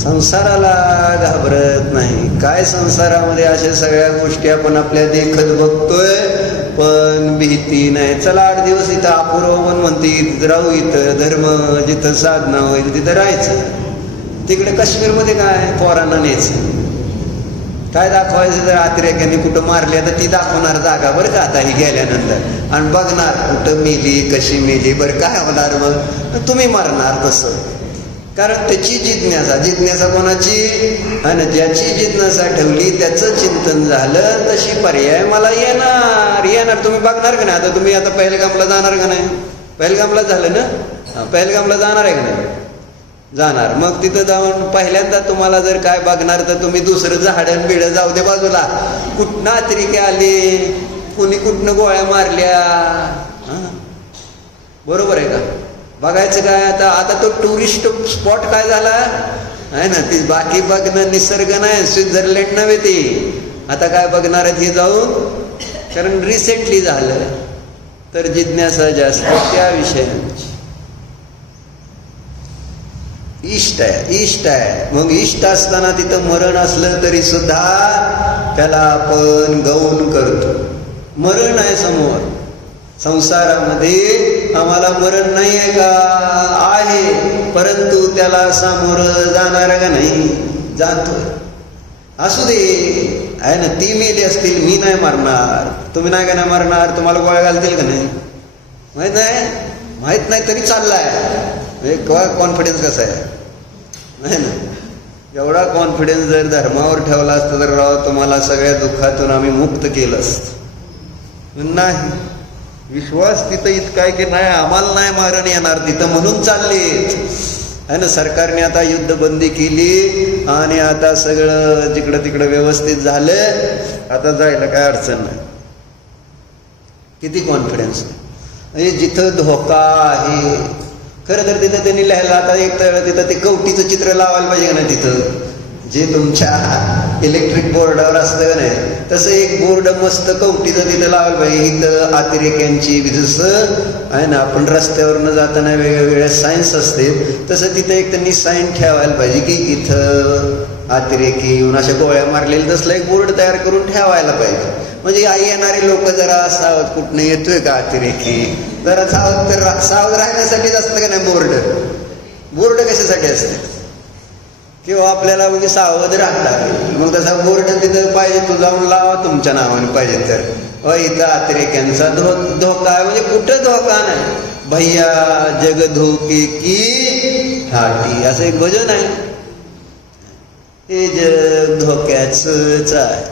संसाराला घाबरत नाही. काय संसारामध्ये अशा सगळ्या गोष्टी आपण आपल्या देखत बघतोय पण भीती नाही. चला 8 दिवस इथं अपूर्व पण म्हणते राहू, इथं धर्म जिथं साधना होईल तिथं राहायचं. तिकडे काश्मीरमध्ये काय पोरांना न्यायचं. काय दाखवायचं जर अतिरेक्यांनी कुठं मारली तर ती दाखवणार जागा बरं का. आता ही गेल्यानंतर आणि बघणार कुठं मेली कशी मेली. बरं काय होणार मग तुम्ही मारणार तसं. कारण त्याची जिज्ञासा कोणाची. आणि ज्याची जिज्ञासा ठेवली त्याचं चिंतन झालं तशी पर्याय मला येणार. तुम्ही बघणार का नाही. आता तुम्ही आता पहलगामला जाणार का नाही. पहलगामला झालं ना. पहलगामला जाणार आहे का नाही. जाणार. मग तिथं जाऊन पहिल्यांदा तुम्हाला जर काय बघणार तर तुम्ही दुसरं झाडण बिडं जाऊ दे बाजूला. कुठनं अतिरेकी आले, कुणी कुठनं गोळ्या मारल्या. बरोबर आहे का. बघायचं काय. आता तो टुरिस्ट स्पॉट काय झाला आहे ना. ती बाकी बघणं निसर्ग नाही, स्वित्झर्लंड नव्हे ते. आता काय बघणार आहेत हे जाऊन. कारण रिसेंटली झालं तर जिज्ञासा जास्त त्या विषयांची. इष्ट आहे. मग इष्ट असताना तिथं मरण असलं तरी सुद्धा त्याला आपण गौण करतो. मरण आहे समोर. संसारामध्ये आम्हाला मरण नाही आहे का. आहे. परंतु त्याला सामोरं जाणार का नाही. जातोय. असू दे आहे ना. ती मेली असतील मी नाही मारणार. तुम्ही नाही का नाही मारणार. तुम्हाला गोळ्या घालतील का नाही माहित नाही तरी चाललाय. कॉन्फिडन्स कसा आहे नाही ना. एवढा कॉन्फिडन्स जर धर्मावर ठेवला असता तर राव तुम्हाला सगळ्या दुःखातून आम्ही मुक्त केलं असतं. नाही. विश्वास तिथं इतका आहे की नाही आम्हाला नाही मारण येणार तिथं म्हणून चालले आहे ना. सरकारने आता युद्धबंदी केली आणि आता सगळं जिकडं तिकडं व्यवस्थित झालं, आता जायला काय अडचण नाही. किती कॉन्फिडन्स. म्हणजे जिथं धोका आहे, खरं तर तिथं त्यांनी लिहायला, आता एक तर तिथं ते कवटीचं चित्र लावायला पाहिजे ना, तिथं जे तुमच्या इलेक्ट्रिक बोर्डावर असतं का नाही, तसं एक बोर्ड मस्त कवटीचं तिथं लावायला पाहिजे. इथं अतिरेक्यांची जसं आहे ना, आपण रस्त्यावरनं जाताना वेगवेगळ्या सायन्स असते, तसं तिथं एक त्यांनी साईन ठेवायला पाहिजे की इथं अतिरेकी येऊन अशा गोळ्या मारलेल्या, तसला एक बोर्ड तयार करून ठेवायला पाहिजे. म्हणजे आई येणारे लोक जरा सावध, कुठनं येतोय का अतिरेकी, जरा सावध. तर सावध राहण्यासाठीच असतं का नाही बोर्ड. बोर्ड कशासाठी असते, किंवा आपल्याला म्हणजे सावध राहतात. मग तसा बोर्ड तिथं पाहिजे, तो जाऊन लावा तुमच्या नावाने पाहिजे तर, इथं अतिरेक्यांचा धोका आहे. म्हणजे कुठं धोका नाही, भैया जग धोके की ठाठी, असं एक भजन आहे. हे जग धोक्याचंच आहे,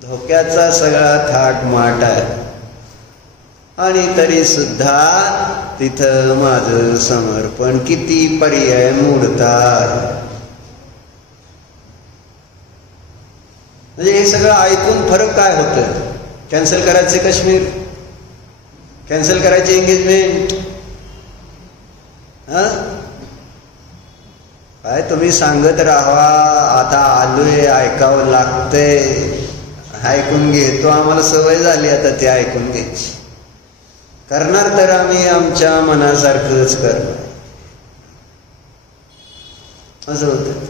धोक्याचा सगळा थाट माट आहे. आणि तरी सुद्धा तिथं माझं समर्पण. किती पर्याय मोडतात. म्हणजे हे सगळं ऐकून फरक काय होतं. कॅन्सल करायचे काश्मीर, कॅन्सल करायची एंगेजमेंट. काय तुम्ही सांगत राहा, आता आलोय, ऐकावं लागतंय, ऐकून घेतो. आम्हाला सवय झाली आता ते ऐकून घ्यायची. करणार तर आम्ही आमच्या मनासारखंच करणार, असं होतं.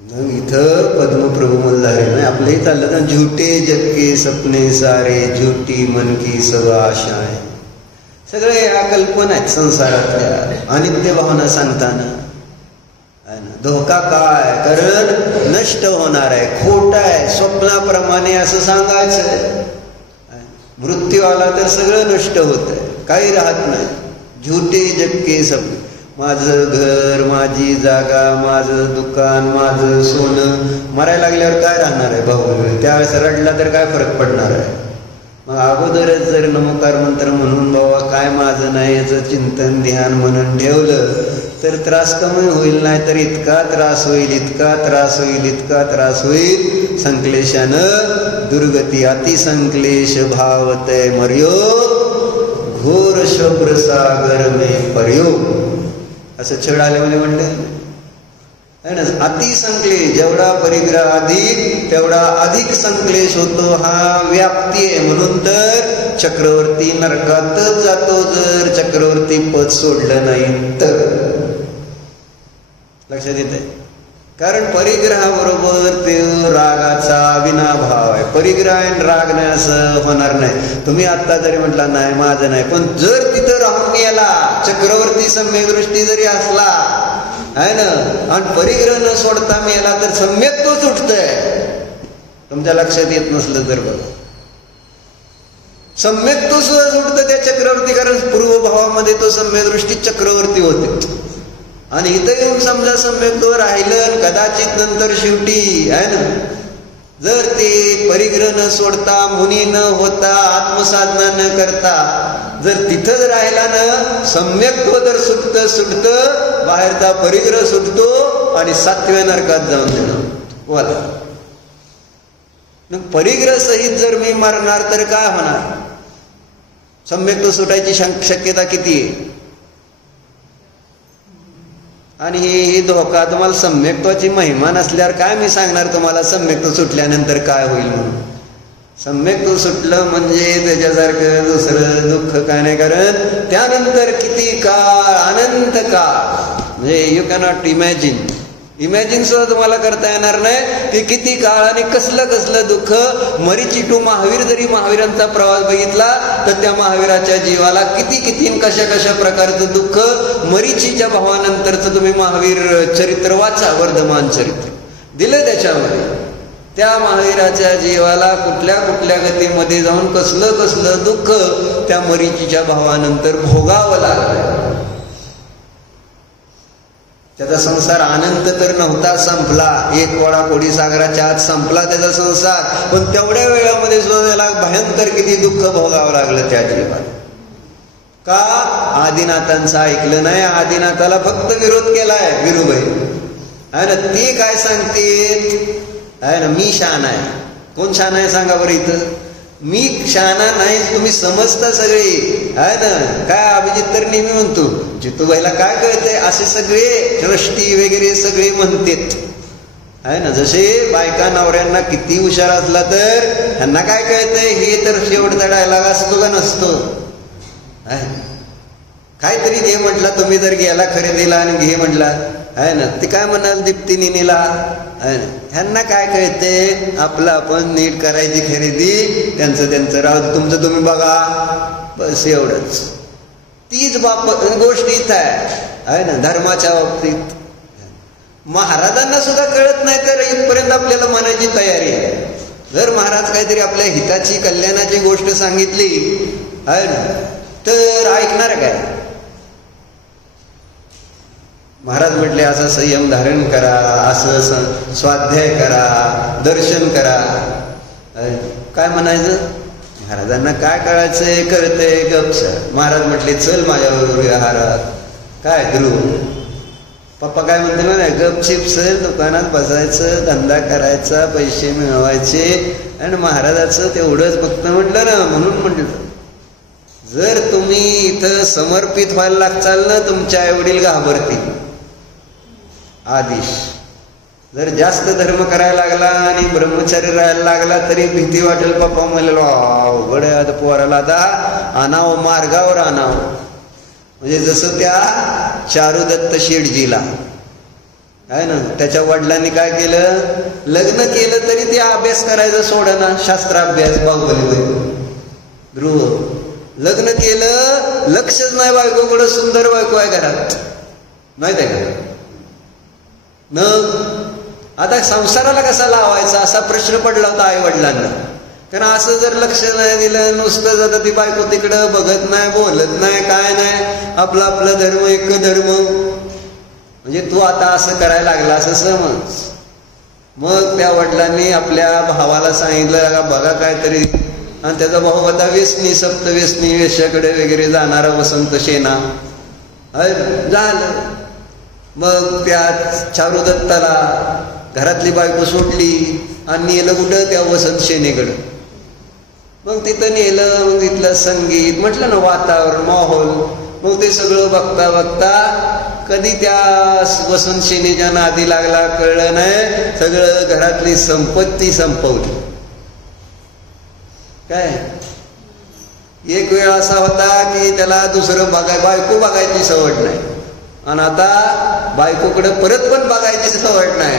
मग इथं पद्मप्रभू मल्हारी नाही आपलंही चाललं ना, झुटे जगके सपने सारे, झुटी मन की सब आशाएं. सगळे या कल्पना आहेत संसारातल्या, अनित्य भावना सांगताना. धोका काय, कारण नष्ट होणार आहे, खोट आहे, स्वप्नाप्रमाणे असं सांगायचं. मृत्यू आला तर सगळं नष्ट होत आहे, काही राहत नाही. झुटे जगके सपने, माझं घर, माझी जागा, माझं दुकान, माझं सोनं, मरायला लागल्यावर काय राहणार आहे भाऊ. त्यावेळेस रडला तर काय फरक पडणार आहे. मग अगोदरच जर नमोकार मंत्र म्हणून बाबा काय माझं नाही याचं चिंतन ध्यान म्हणून ठेवलं तर त्रास कमी होईल. नाही तर इतका त्रास होईल, इतका त्रास होईल, इतका त्रास होईल. संक्लेशानं दुर्गती, अतिसंक्लेश भावतय मर्यो, घोर शुभ्र सागर में पर्यो, असं छड आल्यामध्ये म्हणलं आहे ना. अतिसंक्लेश, जेवढा परिग्रह अधिक तेवढा अधिक संक्लेश होतो. हा व्याप्ती आहे. म्हणून तर चक्रवर्ती नरकातच जातो जर चक्रवर्ती पद सोडलं नाही तर. लक्षात येत आहे. कारण परिग्रहाबरोबर ते रागाचा विनाभाव आहे. परिग्रह आणि राग नाही असं होणार नाही. तुम्ही आत्ता जरी म्हटला नाही माझं नाही, पण जर तिथं राहून गेला, चक्रवर्ती सम्यक दृष्टी जरी असला आहे ना, आणि परिग्रह न सोडता मेला तर सम्यक तो सुटतोय. तुमच्या लक्षात येत नसलं तर बघा, सम्यक तो सुटतं त्या चक्रवर्ती. कारण पूर्वभावामध्ये तो सम्यक दृष्टी चक्रवर्ती होते. आणि इथं येऊन समजा सम्यक तो राहिलं, कदाचित नंतर शेवटी आहे ना, जर ते परिग्रह न सोडता, मुनी न होता, आत्मसाधना न करता जर तिथंच राहिला ना, सम्यक तो तर सुटतं, बाहेरचा परिग्रह सुटतो आणि 7व्या नरकात जाऊन देणार. बोला, परिग्रह सहित जर मी मरणार तर काय होणार. सम्यक तो सुटायची शक्यता किती आहे. आणि हे धोका तुम्हाला सम्यक्त्वाची महिमा नसल्यावर काय मी सांगणार तुम्हाला सम्यक्त्व सुटल्यानंतर काय होईल म्हणून. सम्यक्त्व सुटलं म्हणजे त्याच्यासारखं दुसरं दुःख काय नाही. कारण त्यानंतर किती काळ, अनंत काळ, म्हणजे यू कॅनॉट इमॅजिन सुद्धा तुम्हाला करता येणार नाही की किती काळ आणि कसलं कसलं दुःख. मरीची टू महावीर जरी महावीरांचा प्रवास बघितला तर त्या महावीराच्या जीवाला किती किती कशा कशा प्रकारचं दुःख. मरीचीच्या भावानंतरचं तुम्ही महावीर चरित्र वाचा, वर्धमान चरित्र दिलं त्याच्यामध्ये. त्या महावीराच्या जीवाला कुठल्या कुठल्या गतीमध्ये जाऊन कसलं कसलं दुःख त्या मरीचीच्या भावानंतर भोगावं लागलं. त्याचा संसार अनंत तर नव्हता, संपला. एक कोडा कोडी सागराच्या आत संपला त्याचा संसार. पण तेवढ्या वेळामध्ये सुद्धा त्याला भयंकर किती दुःख भोगावं लागलं त्या जीवाला. का आदिनाथांचं ऐकलं नाही, आदिनाथाला फक्त विरोध केलाय विरुबाई आहे ना. ते काय सांगते आहे ना, मी शहाणा आहे. कोण शहाणा आहे सांगा बरं इथं? मी शहाणा नाही, तुम्ही समजता सगळे आहे ना. काय अभिजित तर नेहमी म्हणतो जितूबाईला काय कळतंय, असे सगळे ट्रस्टी वगैरे सगळे म्हणतात आहे ना. जसे बायका नवऱ्यांना किती हुशार असला तर ह्यांना काय कळतंय, हे तर शेवटचा डायलॉग असतो का नसतो. काहीतरी घे म्हटला तुम्ही, जर गेला खरेदीला आणि घे म्हटला आहे ना, ते काय म्हणाल दीप्तीनीला आहे ना. ह्यांना काय कळते, आपलं आपण नीट करायची खरेदी, त्यांचं त्यांचं राहू, तुमचं तुम्ही बघा, बस एवढंच. तीच गोष्ट इथं आहे ना धर्माच्या बाबतीत. महाराजांना सुद्धा कळत नाही तर इथपर्यंत आपल्याला म्हणायची तयारी आहे. जर महाराज काहीतरी आपल्या हिताची कल्याणाची गोष्ट सांगितली आहे ना तर ऐकणार काय. महाराज म्हटले असं संयम धारण करा, असं स्वाध्याय करा, दर्शन करा, काय म्हणायचं. महाराजांना काय कळायचंय, कळतंय गपच. महाराज म्हटले चल माझ्याबरोबर विहारात. काय ध्रुव पप्पा काय म्हणते ना, गपचिप चल दुकानात बसायचं, धंदा करायचा, पैसे मिळवायचे. आणि महाराजाचं तेवढंच फक्त म्हटलं ना, म्हणून म्हटलं जर तुम्ही इथं समर्पित व्हायला लागचाल ना, तुमच्या आईवडील घाबरतील. आदेश जर जास्त धर्म करायला लागला आणि ब्रह्मचारी राहायला लागला तरी भीती वाटेल. पप्पा म्हणले अवघड आता पोराला आता आणावं, मार्गावर आणावं. म्हणजे जसं त्या चारुदत्त शेठजीला आहे ना, त्याच्या वडिलांनी काय केलं, लग्न केलं तरी ते अभ्यास करायचं सोडना, शास्त्राभ्यास. बाहुबली ध्रुव लग्न केलं, लक्षच नाही बायकोकडं. सुंदर बायको आहे घरात, माहित आहे का. न आता संसाराला कसा लावायचा असा प्रश्न पडला होता आई वडिलांना. कारण असं जर लक्ष नाही दिलं, नुसतं जातं ती बायको तिकडं बघत नाही, बोलत नाही, काय नाही, आपला आपला धर्म एक धर्म. म्हणजे तू आता असं करायला लागला असं समज. मग त्या वडिलांनी आपल्या भावाला सांगितलं बघा काहीतरी. आणि त्याचा भाऊ होता व्यसनी, सप्तव्यसनी, वेश्याकडे वगैरे जाणारा वसंत शेना झालं. मग त्या चारुदत्ताला घरातली बायको सोडली आणि नेलं कुठं, त्या वसंत शेनेकडं. मग तिथं नेलं, मग तिथलं संगीत म्हटलं ना, वातावरण, माहोल. मग ते सगळं बघता बघता कधी त्या वसंत सेनेच्या नादी लागला कळलं नाही. सगळं घरातली संपत्ती संपवली. काय एक वेळ असा होता की त्याला दुसरं बायको बघायची सवड नाही, आणि आता बायकोकडे परत पण बघायची सवड नाही.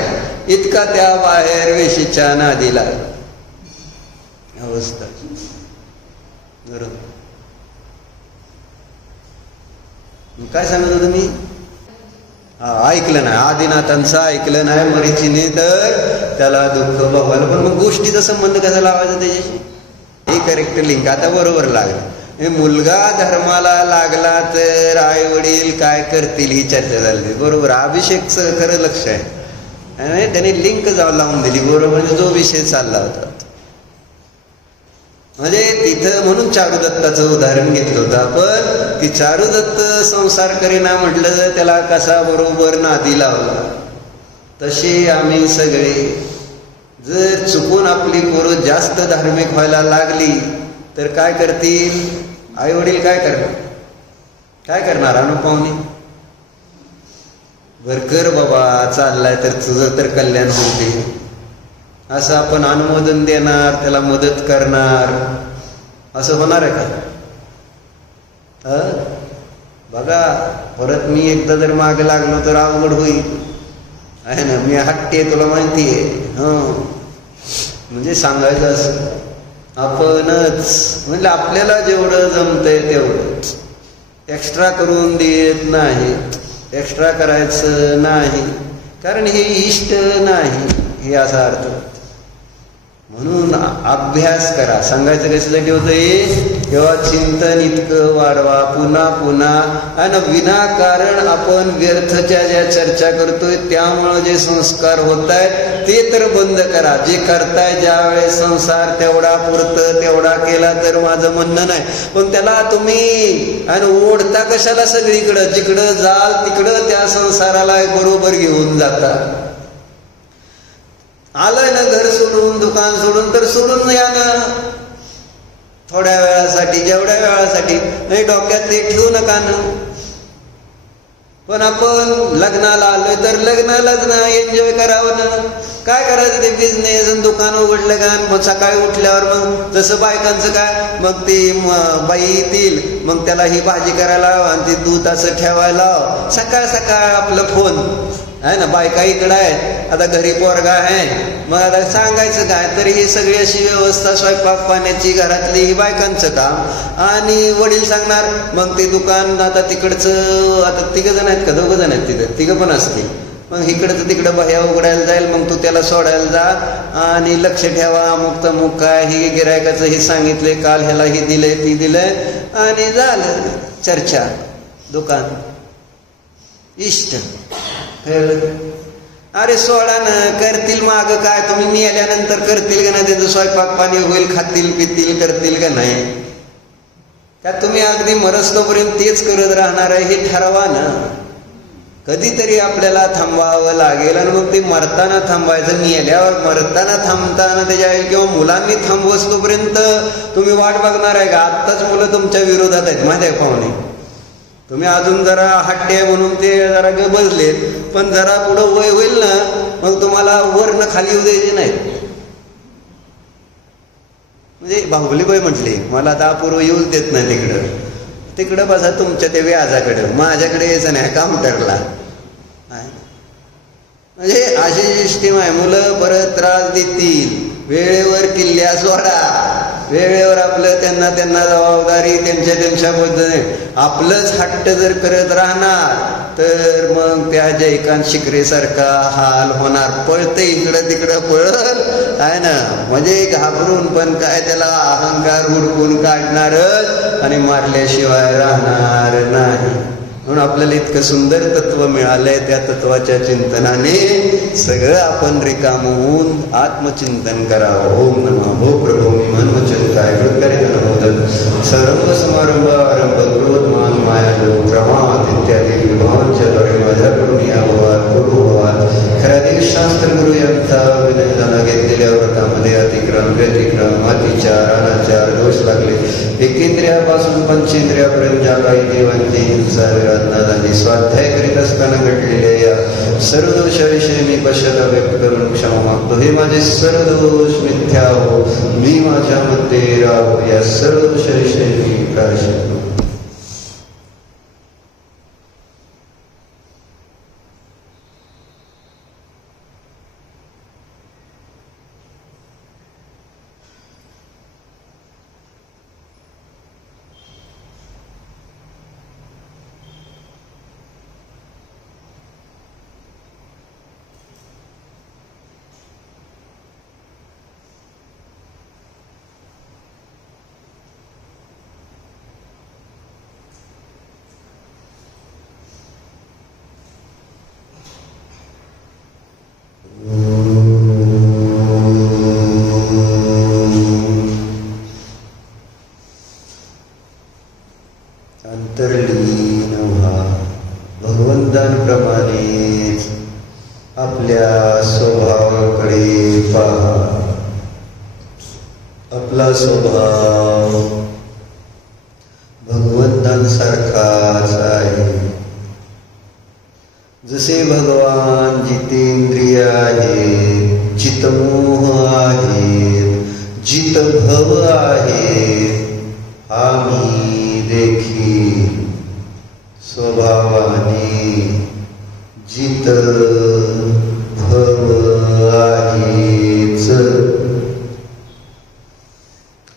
इतका त्या बाहेर वेशीच्या नादीला अवस्था. बरोबर काय सांगत होतो मी. ऐकलं नाही, आदिनाथांचं ऐकलं नाही मरीचीने, तर त्याला दुःख भोगायला. पण मग गोष्टीचा संबंध कसा लावायचा त्याच्याशी, हे करेक्ट लिंक आता बरोबर लागलं. मुलगा धर्माला लागला तर आई वडील काय करतील ही चर्चा झाली. बरोबर, अभिषेकचं खरं लक्ष आहे. त्याने लिंक लावून दिली बरोबर, जो विषय चालला होता. म्हणजे तिथं म्हणून चारुदत्ताचं उदाहरण घेतलं होतं आपण, की चारुदत्त संसार करीना म्हटलं तर त्याला कसा बरोबर नादी लावला. तसे आम्ही सगळे जर चुकून आपली पोरं जास्त धार्मिक व्हायला लागली तर काय करतील आई वडील, काय करणार अनुपावनी. बर कर बाबा, चाललाय तर तुझं तर कल्याण होते असं आपण अनुमोदन देणार, त्याला मदत करणार, असं होणार आहे का. बघा परत मी एकदा जर मागे लागलो तर अवघड होईल आहे ना. मी हट्टी आहे, तुला माहिती आहे. म्हणजे सांगायचं असं आपणच, म्हणजे आपल्याला जेवढं जमतंय तेवढंच, एक्स्ट्रा करून देत नाही. एक्स्ट्रा करायचं नाही, कारण हे इष्ट नाही, हे असा अर्थ. म्हणून अभ्यास करा. सांगायचं कशासाठी होतं हे, तेव्हा चिंतन इतकं वाढवा पुन्हा पुन्हा. आणि विनाकारण आपण व्यर्थच्या ज्या चर्चा करतोय त्यामुळे जे संस्कार होत आहेत ते तर बंद करा. जे करताय ज्या वेळेस संसार तेवढा पुरतं तेवढा केला तर माझं म्हणणं नाही, पण त्याला तुम्ही आणि ओढता कशाला सगळीकडं, जिकडं जाल तिकडं त्या संसाराला बरोबर घेऊन जाता. आलंय ना घर सोडून दुकान सोडून तर सोडून या ना थोड्या वेळासाठी, जेवढ्या वेळासाठी. नाही डोक्यात ते ठेवू नका ना. पण आपण लग्नाला आलोय तर लग्नालाच ना एन्जॉय करावं ना. काय करायचं ते बिझनेस दुकान उघडलं का, मग सकाळी उठल्यावर मग जसं बायकांचं काय, मग ते बाई येतील मग त्याला ही भाजी करायला आणि ते दूध असं ठेवायला सकाळ सकाळ आपलं फोन आहे ना. बायका इकडं आहे, आता घरी पोरगा आहे, मग आता सांगायचं काय. तर ही सगळी अशी व्यवस्था स्वयंपाक पाण्याची घरातली ही बायकांचं काम. आणि वडील सांगणार मग ते दुकान आता तिकडचं, आता 3 जण आहेत का 2 जण आहेत तिथं, 3 पण असतील, मग इकडचं तिकडं बाह्या उघडायला जाईल, मग तू त्याला सोडायला जा आणि लक्ष ठेवा अमुक तमुक काय, ही गिरायकाचं हे सांगितलंय, काल ह्याला हे दिलंय ती दिलंय, आणि झालं चर्चा. दुकान इष्ट अरे सोडा ना, करतील माग काय, तुम्ही मेल्यानंतर करतील का नाही, त्याचं स्वयंपाक पाणी होईल, खातील पितील करतील का नाही. का तुम्ही अगदी मरस्तोपर्यंत तेच करत राहणार आहे हे ठरवा ना. कधीतरी आपल्याला थांबावं लागेल आणि मग ते मरताना थांबायचं. मेल्यावर मरताना थांबताना त्याच्या किंवा मुलांनी थांबवस तोपर्यंत तुम्ही वाट बघणार आहे का. आत्ताच मुलं तुमच्या विरोधात आहेत माहिती आहे पाहुणे. तुम्ही अजून जरा हट्टे आहे म्हणून ते जरा बसलेत, पण जरा पुढं वय होईल ना मग तुम्हाला वरनं खाली येऊ द्यायचे नाहीत. म्हणजे बाहुबलीबाई म्हटली मला आता अपूर्व येऊच देत नाही तिकडं, तिकडं बसा तुमच्या ते व्याजाकडं, माझ्याकडे यायचं नाही काउंटरला. म्हणजे अशी सिस्टीम आहे. मुलं परत त्रास देतील. वेळेवर किल्ल्या सोडा, वेळेवर आपलं त्यांना जबाबदारी त्यांच्या पद्धतीने. आपलंच हट्ट जर करत राहणार तर मग त्या जयकांत शिकरेसारखा हाल होणार. पळते इकडं तिकडं पळल आहे ना, म्हणजे घाबरून पण काय त्याला अहंकार हुडकून काढणारच आणि मारल्याशिवाय राहणार नाही. म्हणून आपल्याला इतकं सुंदर तत्व मिळालंय. त्या तत्वाच्या चिंतनाने सगळं आपण रिकाम होऊन आत्मचिंतन करावं. ओम नमः ओ प्रभू मी मनवचनकाय कृतकरी नमोदन सर्व समारंभ आरंभ क्रोधमान माया प्रमाद इत्यादी विभावांच्या द्वारे माझ्याकडून यावं खऱ्या देश शास्त्र गुरु यांचा विनयदाना घेतलेल्या व्रतामध्ये अतिक्रम व्यतिक्रम अतिचार अनाचार दोष लागले. एकेंद्रियापासून पंचेंद्रियापर्यंत ज्या काही देवांची हिंसा विराधनादानी स्वाध्याय करीत असताना घडलेल्या या सर्व दोषाविषयी मी पश्चाताप व्यक्त करून क्षमा मागतो. हे माझे सर्व दोष मिथ्या हो, मी माझ्या मध्ये राहो. या सर्व दोषाविषयी मी प्रायश्चित्त करतो. अंतर्लीन व्हा. भगवंतांप्रमाणेच आपल्या स्वभावाकडे पहा. आपला स्वभाव भगवंतांसारखाच आहे. जसे भगवान जितेंद्रिय आहेत, चितमोह आहेत, जितभव आहेत, आम्ही देखील स्वभावाने जित भव आहेच.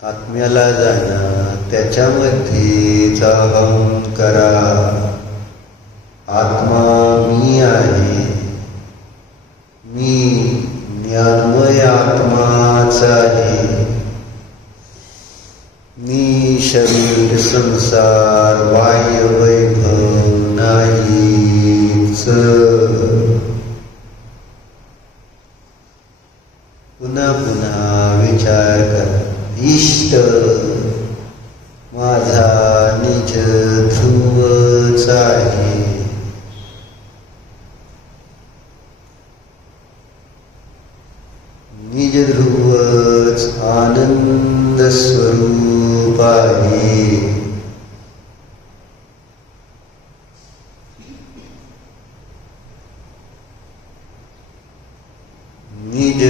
आत्म्याला जाणा, त्याच्यामध्येच अहम करा. आत्मा मी आहे, मी ज्ञानमय आत्माच आहे. मी शरीर पुन्हा पुन्हा विचार कर, इष्ट माझा निज ध्रुवच आहे. निज ध्रुवच आनंद स्वरूप आहे. निज